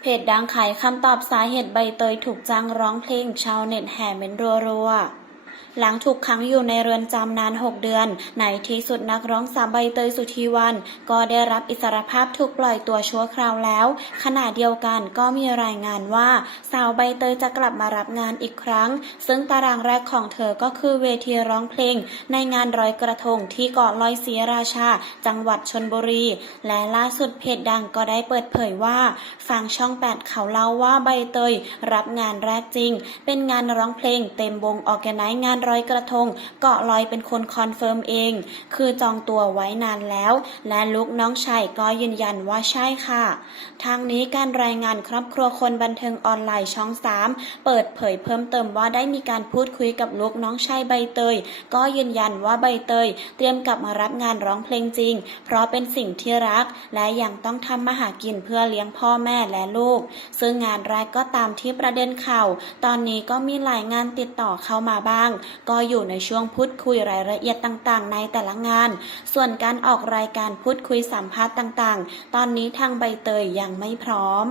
เพจดังขายคำตอบสาเหตุใบเตยถูกจ้างร้องเพลงชาวเน็ตแห่เม้นรัวๆ หลังถูกขังอยู่ในเรือนจำนาน 6 เดือน ในที่สุดนักร้องสาวใบเตยสุธีวัน ก็ได้รับอิสรภาพถูกปล่อยตัวชั่วคราวแล้ว ขณะเดียวกันก็มีรายงานว่าสาวใบเตยจะกลับมารับงานอีกครั้ง ซึ่งตารางแรกของเธอก็คือเวทีร้องเพลง ในงานร้อยกระทงที่เกาะลอยศรีราชา จังหวัดชนบุรี และล่าสุดเพจดังก็ได้เปิดเผยว่าฟังช่อง 8 เขาเล่าว่าใบเตย รับงานแรกจริง เป็นงานร้องเพลงเต็มวงออกแกไนซ์งานร้อยกระทง เกาะลอยเป็นคนคอนเฟิร์มเอง คือจองตัวไว้นานแล้ว และลูกน้องชายก็ยืนยันว่าใช่ค่ะ ทางนี้การรายงานครอบครัวคนบันเทิงออนไลน์ช่อง 3 เปิดเผยเพิ่มเติมว่าได้มีการพูดคุยกับลูกน้องชายใบเตย ก็ยืนยันว่าใบเตย เตรียมกลับมารับงานร้องเพลงจริง เพราะเป็นสิ่งที่รัก และยังต้องทำมาหากินเพื่อเลี้ยงพ่อแม่และลูก ซึ่งงานแรกก็ตามที่ประเด็นข่าว ตอนนี้ก็มีหลายงานติดต่อเข้ามาบ้างก็อยู่ในช่วงพูดคุยรายละเอียดต่างๆ ในแต่ละงาน ส่วนการออกรายการพูดคุยสัมภาษณ์ต่างๆ ตอนนี้ทางใบเตยยังไม่พร้อม